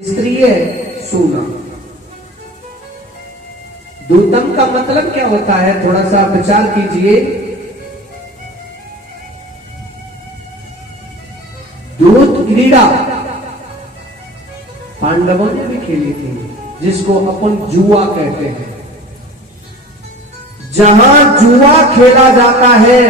स्त्री है सोना। दूतम का मतलब क्या होता है, थोड़ा सा विचार कीजिए। दूत क्रीड़ा पांडवों ने भी खेली थी, जिसको अपन जुआ कहते हैं। जहां जुआ खेला जाता है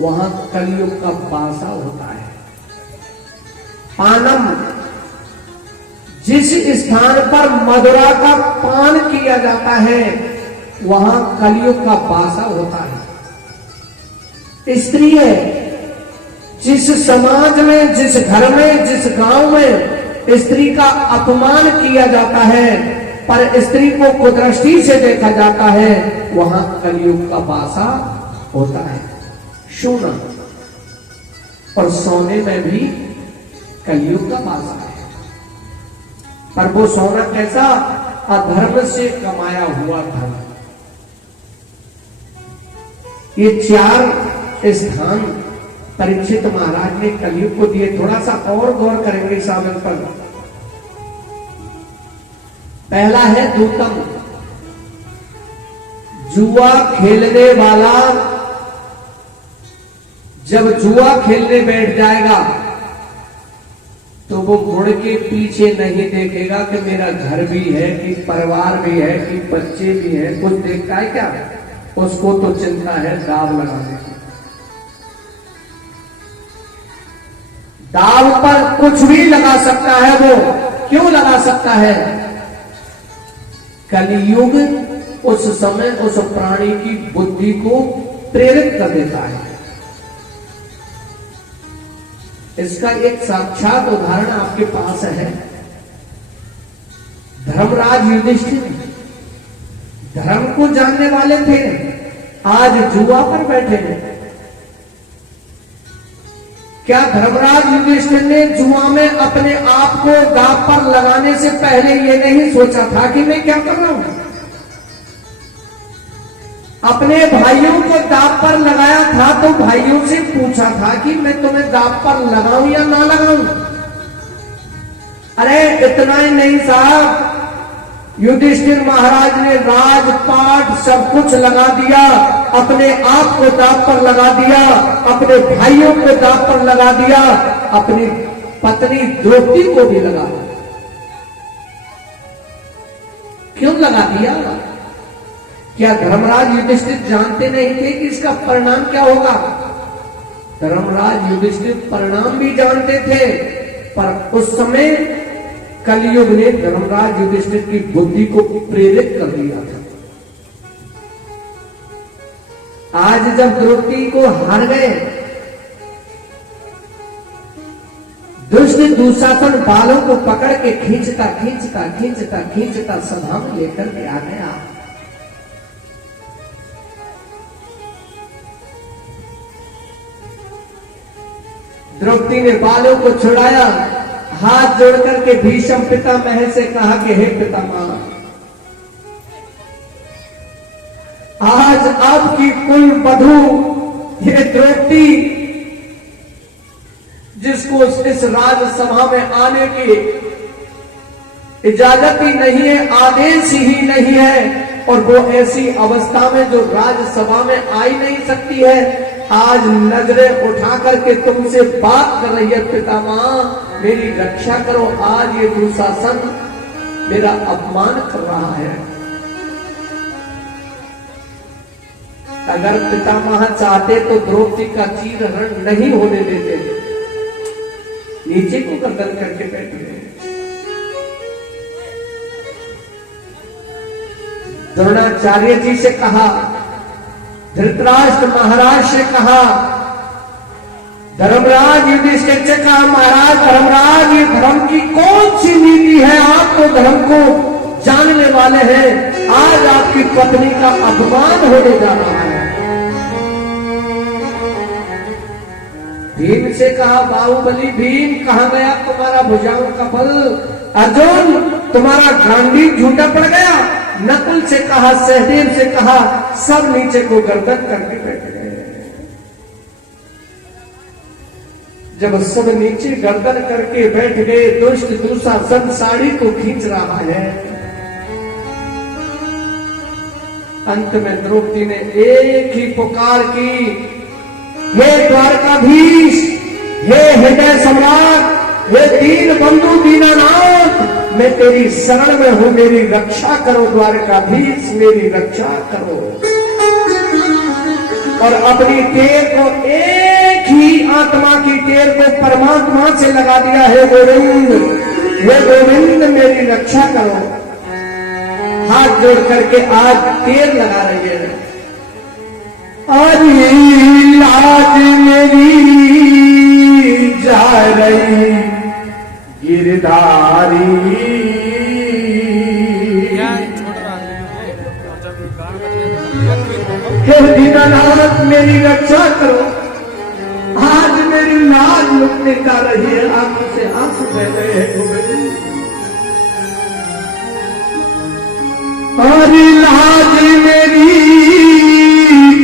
वहां कलयुग का पासा होता है। पानम, जिस स्थान पर मदिरा का पान किया जाता है वहां कलयुग का पासा होता है। स्त्री है, जिस समाज में, जिस घर में, जिस गांव में स्त्री का अपमान किया जाता है पर स्त्री को कुदृष्टि से देखा जाता है वहां कलयुग का पासा होता है। सोना और सोने में भी कलयुग का पासा है, पर वो सोना कैसा? अधर्म से कमाया हुआ धन। ये 4 स्थान परीक्षित महाराज ने कलयुग को दिए। थोड़ा सा और गौर करेंगे इस आनंद पर। पहला है दूतम, जुआ खेलने वाला जब जुआ खेलने बैठ जाएगा तो वो मुड़ के पीछे नहीं देखेगा कि मेरा घर भी है, कि परिवार भी है, कि बच्चे भी हैं। कुछ देखता है क्या? उसको तो चिंता है दाव लगाने की। दाव पर कुछ भी लगा सकता है वो। क्यों लगा सकता है? कलियुग उस समय उस प्राणी की बुद्धि को प्रेरित कर देता है। इसका एक साक्षात उदाहरण आपके पास है। धर्मराज युधिष्ठिर धर्म को जानने वाले थे, आज जुआ पर बैठे हैं। क्या धर्मराज युधिष्ठिर ने जुआ में अपने आप को दांव पर लगाने से पहले ये नहीं सोचा था कि मैं क्या कर रहा हूं? अपने भाइयों को दांव पर लगाया था तो भाइयों से पूछा था कि मैं तुम्हें दांव पर लगाऊं या ना लगाऊं? अरे इतना ही नहीं साहब, युधिष्ठिर महाराज ने राजपाट सब कुछ लगा दिया, अपने आप को दांव पर लगा दिया, अपने भाइयों को दांव पर लगा दिया, अपनी पत्नी द्रौपदी को भी लगा दिया। क्यों लगा दिया? क्या धर्मराज युधिष्ठिर जानते नहीं थे कि इसका परिणाम क्या होगा? धर्मराज युधिष्ठिर परिणाम भी जानते थे, पर उस समय कलयुग ने धर्मराज युधिष्ठिर की बुद्धि को प्रेरित कर दिया था। आज जब द्रौपदी को हार गए, दुष्ट दुशासन बालों को पकड़ के खींचता खींचता खींचता खींचता सभा में लेकर के आ गया। द्रौपदी ने बालों को छुड़ाया, हाथ जोड़ करके भीष्म पितामह से कहा कि हे पितामह, आज आपकी कुल वधू ये द्रौपदी, जिसको इस राजसभा में आने की इजाजत ही नहीं है, आदेश ही नहीं है, और वो ऐसी अवस्था में जो राजसभा में आ ही नहीं सकती है, आज नजरें उठा करके तुमसे बात कर रही है। पितामह मेरी रक्षा करो, आज ये दुशासन मेरा अपमान कर रहा है। अगर पितामह चाहते तो द्रौपदी का चीरहरण नहीं होने देते, नीचे को गर्दन करके बैठे। द्रोणाचार्य जी से कहा, धृतराष्ट्र महाराज से कहा, धर्मराज युधिष्ठिर से कहा, महाराज धर्मराज ये धर्म की कौन सी नीति है? आप तो धर्म को जानने वाले हैं, आज आपकी पत्नी का अपमान होने जा रहा है। भीम से कहा, बाहुबली भीम कहां गया तुम्हारा भुजाओं का बल? अर्जुन तुम्हारा गांडी झूठा पड़ गया। नकुल से कहा, सहदेव से कहा, सब नीचे को गर्दन करके बैठ गए। जब सब नीचे गर्दन करके बैठ गए, दुष्ट दुशासन साड़ी को खींच रहा है। अंत में द्रौपदी ने एक ही पुकार की, हे द्वारकाधीश, हे हृदय सम्राट, हे दीन बंधु दीनानाथ, मैं तेरी शरण में हूं, मेरी रक्षा करो द्वारकाधीश, मेरी रक्षा करो। और अपनी टेर को, एक ही आत्मा की टेर को परमात्मा से लगा दिया, हे गोविंद, हे गोविंद मेरी रक्षा करो। हाथ जोड़ करके आज टेर लगा रही है। अरे लाज मेरी जा रही गिरधारी, हे दीनानाथ मेरी रक्षा करो। आज मेरी लाज लुटने जा रही है, आंखों से आंसू बह रहे हैं। और लाज मेरी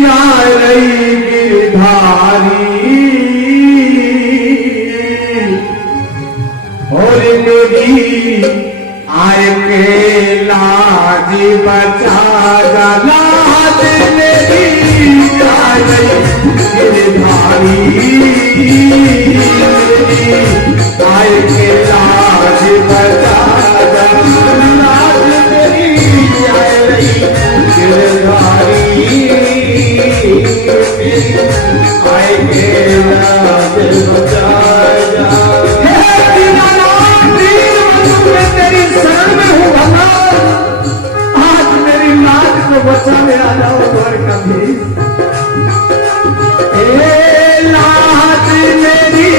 जा रही गिरधारी, और मेरी आय के लाज बचा जा, लाज मेरी जा रही गिरधारी, आय के लाज बचा जा, लाज मेरी जा रही गिरधारी, आय के लाज बचा जा। बचा मेरा जाओ द्वारकाधीश, लाज मेरी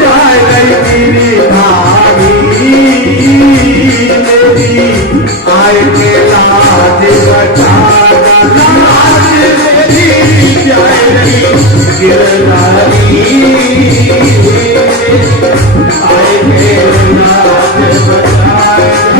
जा रही गिरधारी, मेरी आय के लाज बचा जा, लाज मेरी जा रही गिरधारी, आय के लाज बचा जा।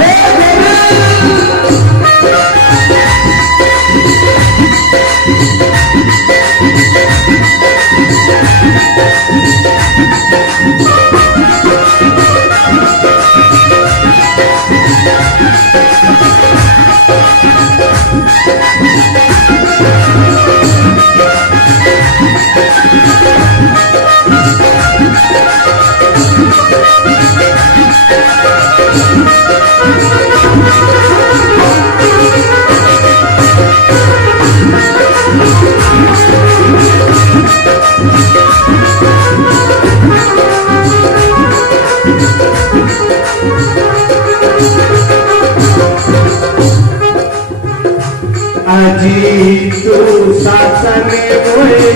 अजी तू शासन मोहे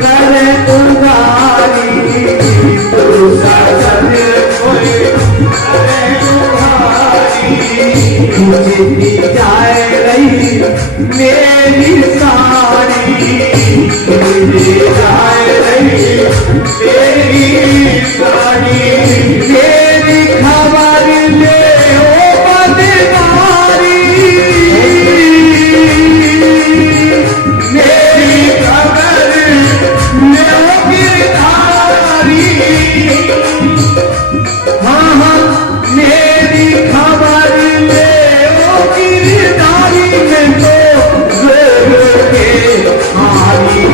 करे उधारी, तू शासन मोहे करे उधारी, तुझे जाए रही मेरी सारी, तुझे जाए रही मेरी सारी, मेरी खबर ले ओ बदनारी, मेरी खबर ले ओ गिरधारी, हाँ हाँ मेरी खबर ले ओ गिरधारी, मैं तो रो के हारी,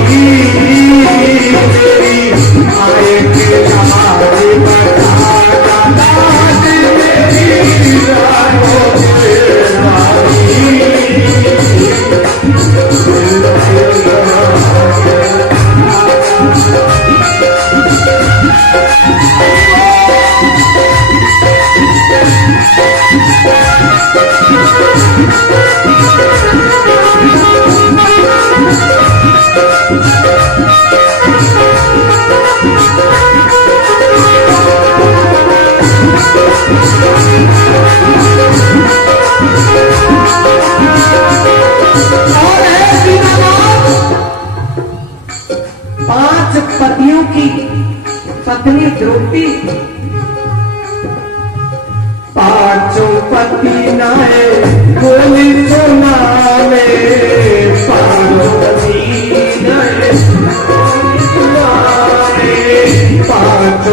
मेरी आए के लाज बचा जा, लाज मेरी जानो गिरधारी। पांच पतियों की पत्नी द्रौपदी, पांचों पति नाए बोली सोना में, पांचों पति नाए बोली सोना में, पांचों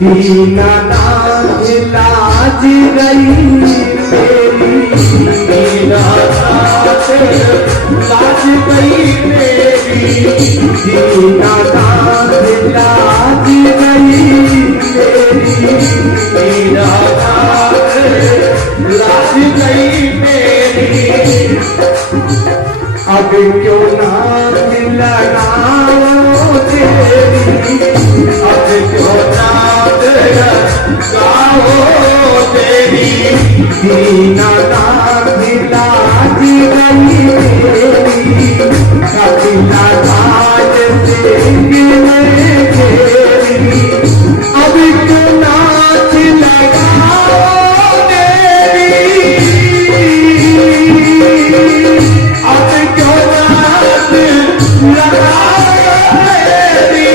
दीनानाथ लाज गई मेरी, दीनानाथ लाज गई मेरी, दीनानाथ लाज गई मेरी, दीनानाथ लाज गई मेरी। अब क्यों नाथ लगाओ तेरी, अब क्यों नाथ लगाओ तेरी, दीनानाथ लाज गई मेरी, कपिला काज सिंह में तेरी। अब क्यों नाथ लगाओ तेरी, अब क्यों नाथ लगाओ तेरी,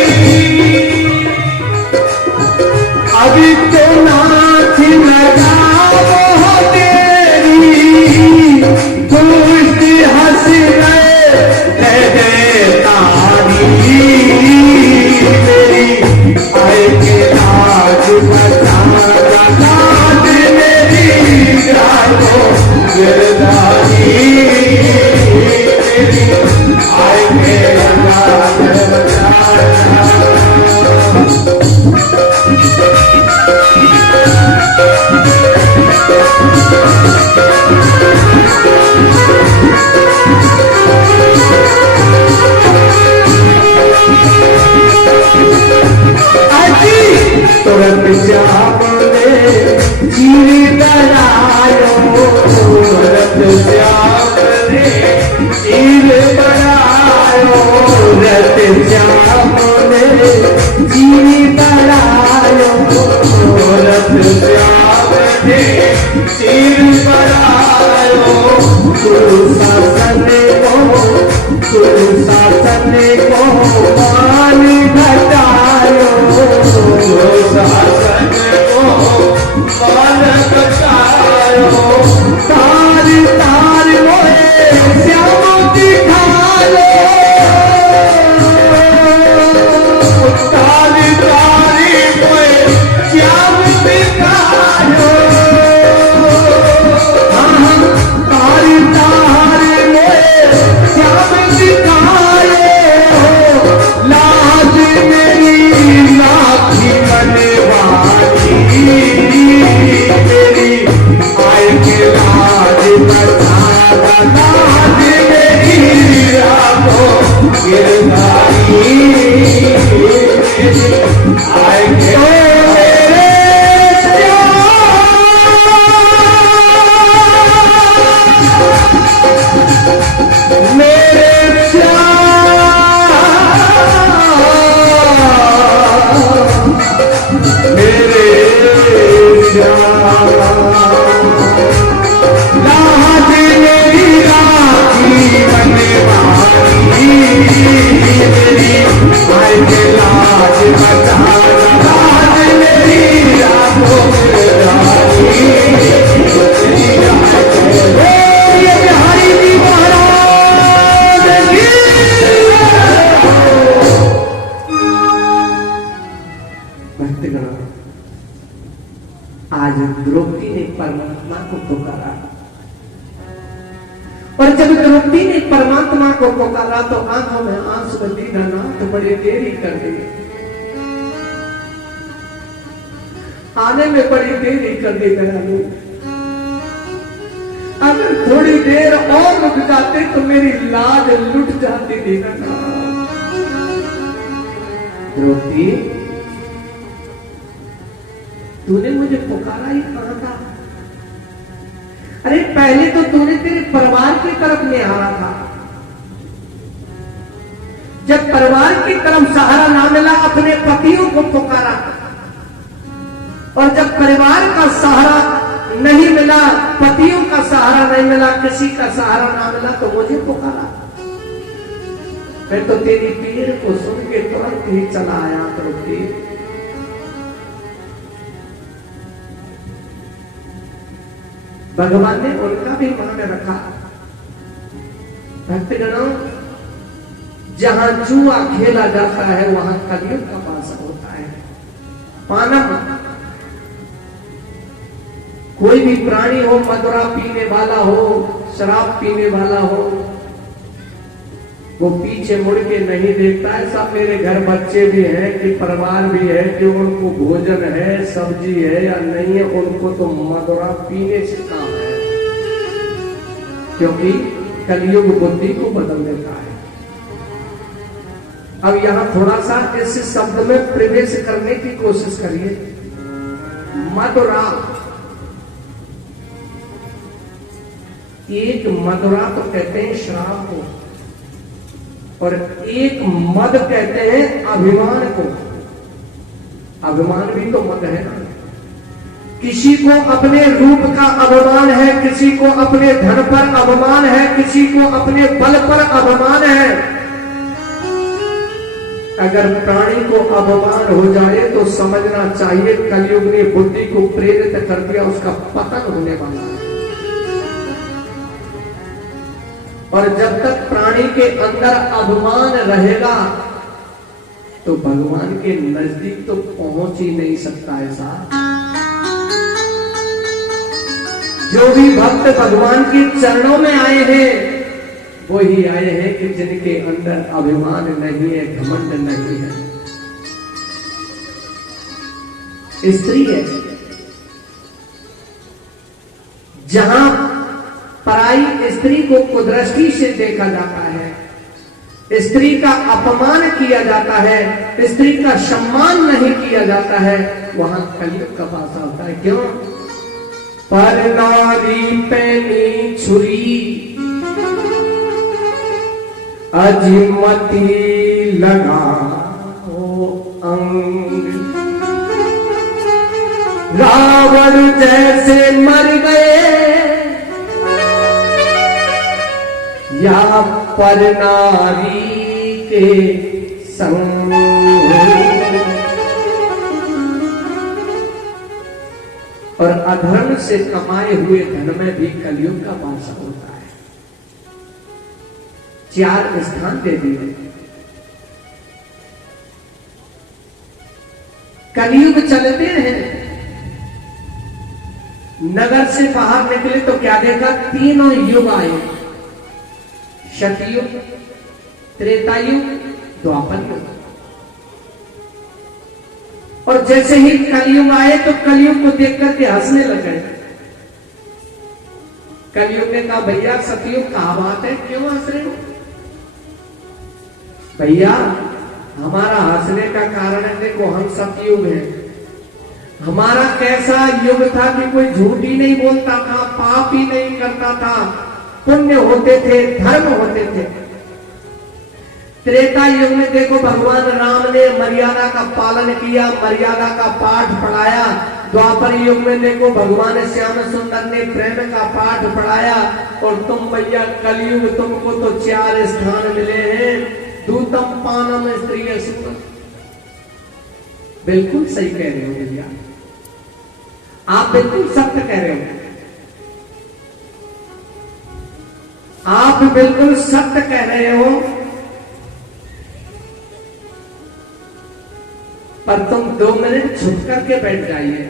अब क्यों नाथ लगाओ तेरी। दुष्ट हंस गए तारी मेरी, आए के लाज बचा लाज मेरी, जागो गिरधारी मेरी, आए के लाज बचा। तुरंत श्यामने चीर बनायो, तुरंत श्यामने चीर बनायो, रत श्यामने चीर बनायो, रत श्यामने चीर बनायो। गुरु शासन को मान घटायो, शासन को मान बचायो। तार तार मोए श्याम दिखायो, तार तार मोए श्याम दिखायो। तार तार मोए श्याम दिखायो, लाज मेरी लाखी बनवानी मेरी, आए के लाज बचा लाज मेरी, रामो गिरधारी मेरी, आए के आज द्रौपदी ने परमात्मा को पुकारा, और जब द्रौपदी ने परमात्मा को पुकारा तो आंखों में आंसू दीनानाथ बड़े देरी कर दी, आने में बड़ी देरी कर दी। मेरा लोग अगर थोड़ी देर और रुक जाते तो मेरी लाज लुट जाती। दीनानाथ द्रौपदी, तूने मुझे पुकारा ही कहा था। अरे पहले तो तूने तेरे परिवार की तरफ निहारा था, जब परिवार की तरफ सहारा ना मिला अपने पतियों को पुकारा, और जब परिवार का सहारा नहीं मिला, पतियों का सहारा नहीं मिला, किसी का सहारा ना मिला, तो मुझे पुकारा। मैं तो तेरी पीर को सुन के तुरंत ही चला आया द्रौपदी। भगवान ने उनका भी मान रखा। भक्तगणों, जहां जुआ खेला जाता है वहां कलयुग का वास होता है। पानम, कोई भी प्राणी हो, मदिरा पीने वाला हो, शराब पीने वाला हो, वो पीछे मुड़ के नहीं देखता है। सब मेरे घर बच्चे भी हैं कि परिवार भी है कि उनको भोजन है, सब्जी है या नहीं है, उनको तो मदिरा पीने से काम है, क्योंकि कलयुग बुद्धि को बदल देता है। अब यहां थोड़ा सा इस शब्द में प्रवेश करने की कोशिश करिए। मदिरा, एक मदिरा तो कहते हैं शराब को, और एक मद कहते हैं अभिमान को। अभिमान भी तो मद है ना। किसी को अपने रूप का अभिमान है, किसी को अपने धन पर अभिमान है, किसी को अपने बल पर अभिमान है। अगर प्राणी को अभिमान हो जाए तो समझना चाहिए कलयुग ने बुद्धि को प्रेरित कर दिया, उसका पतन होने वाला है। और जब तक प्राणी के अंदर अभिमान रहेगा तो भगवान के नजदीक तो पहुंच ही नहीं सकता। ऐसा जो भी भक्त भगवान के चरणों में आए हैं वो ही आए हैं कि जिनके अंदर अभिमान नहीं है, घमंड नहीं है। स्त्री है, जहां पराई स्त्री को कुदृष्टि से देखा जाता है, स्त्री का अपमान किया जाता है, स्त्री का सम्मान नहीं किया जाता है, वहां कलयुग का वास होता है। क्यों? पर नारी पैनी छुरी अजिमती लगा अंग, रावण जैसे मर गए या पर नारी के संग। और अधर्म से कमाए हुए धन में भी कलयुग का वास होता है। 4 स्थान दे दिए। कलयुग चलते हैं, नगर से बाहर निकले तो क्या देखा? तीनों युग आए, सतयुग, त्रेतायुग, द्वापर युग। और जैसे ही कलयुग आए तो कलयुग को देख करके हंसने लग गए। कलयुग ने कहा, भैया सतयुग कहां बात है, क्यों हंस रहे हो? भैया हमारा हंसने का कारण है, देखो हम सतयुग हैं। हमारा कैसा युग था कि कोई झूठ ही नहीं बोलता था, पाप ही नहीं करता था, पुण्य होते थे, धर्म होते थे। त्रेता युग में देखो भगवान राम ने मर्यादा का पालन किया, मर्यादा का पाठ पढ़ाया। द्वापर युग में देखो भगवान श्याम सुंदर ने प्रेम का पाठ पढ़ाया। और तुम भैया कलयुग, तुमको तो 4 स्थान मिले हैं, दूतम पानम स्त्री सुन। बिल्कुल सही कह रहे हो भैया, आप बिल्कुल सत्य कह रहे हो, आप बिल्कुल सत्य कह रहे हो। पर तुम 2 मिनट छुप करके बैठ जाइए।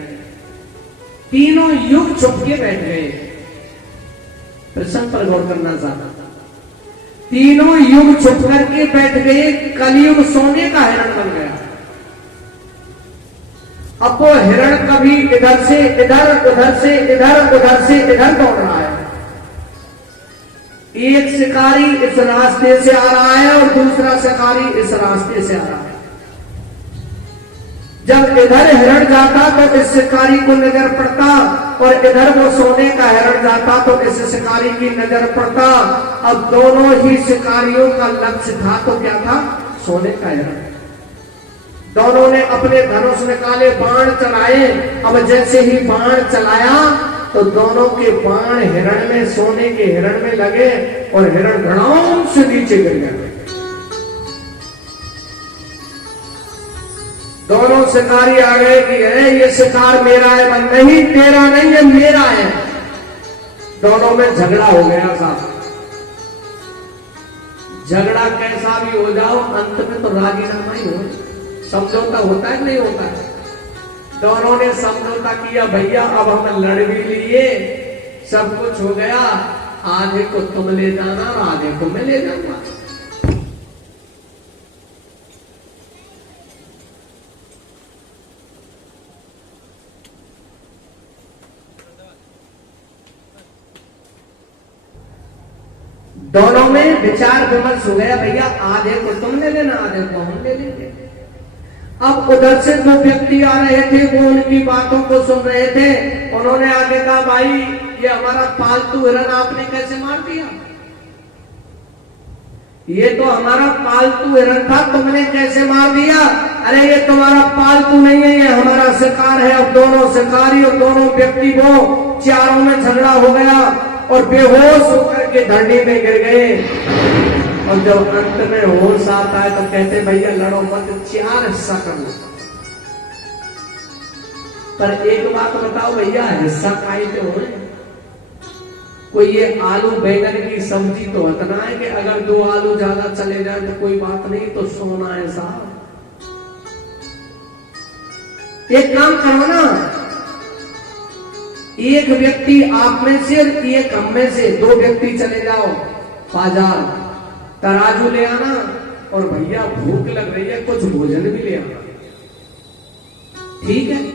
तीनों युग छुप के बैठ गए। प्रसंग पर गौर करना चाहता था। तीनों युग छुप करके बैठ गए, कलयुग सोने का हिरण बन गया। अब वो हिरण कभी इधर से इधर, उधर से इधर, उधर से इधर दौड़ रहा है। एक शिकारी इस रास्ते से आ रहा है और दूसरा शिकारी इस रास्ते से आ रहा है। जब इधर हिरण जाता तो इस शिकारी को नजर पड़ता, और इधर वो सोने का हिरण जाता तो इस शिकारी की नजर पड़ता। अब दोनों ही शिकारियों का लक्ष्य था तो क्या था? सोने का हिरण। दोनों ने अपने धनुष निकाले, बाण चलाए। अब जैसे ही बाण चलाया तो दोनों के बाण हिरण में, सोने के हिरण में लगे और हिरण धड़ाम से नीचे गिर गए। दोनों शिकारी आ गए कि है ये शिकार मेरा है। मन नहीं, तेरा नहीं है, मेरा है। दोनों में झगड़ा हो गया साहब। झगड़ा कैसा भी हो जाओ, अंत में तो राजीनामा ही हो, समझौता होता है नहीं होता है। दोनों ने समझौता किया, भैया अब हम लड़ भी लिए, सब कुछ हो गया, आधे को तुम ले जाना और आधे को मैं ले जाऊंगा। दोनों में विचार विमर्श हो गया, भैया आधे को तुम ले लेना, आधे को हम ले लेंगे। अब उधर से दो व्यक्ति आ रहे थे, वो उनकी बातों को सुन रहे थे। उन्होंने आगे कहा, भाई ये हमारा पालतू हिरन आपने कैसे मार दिया? ये तो हमारा पालतू हिरन था, तुमने कैसे मार दिया? अरे ये तुम्हारा पालतू नहीं है, ये हमारा शिकार है। अब दोनों शिकारी और दोनों व्यक्ति वो चारों में झगड़ा हो गया और बेहोश होकर के धरनी में गिर गए। और जब अंत में होश आता है तो कहते भैया लड़ो मत, 4 हिस्सा कर लो। पर एक बात बताओ भैया, हिस्सा काहे के हो? कोई ये आलू बैंगन की सब्जी तो इतना है कि अगर 2 आलू ज्यादा चले जाए तो कोई बात नहीं, तो सोना है साहब। एक काम करो ना, एक व्यक्ति आप में से, एक हम में से, 2 व्यक्ति चले जाओ बाजार, तराजू ले आना और भैया भूख लग रही है, कुछ भोजन भी ले आना, ठीक है?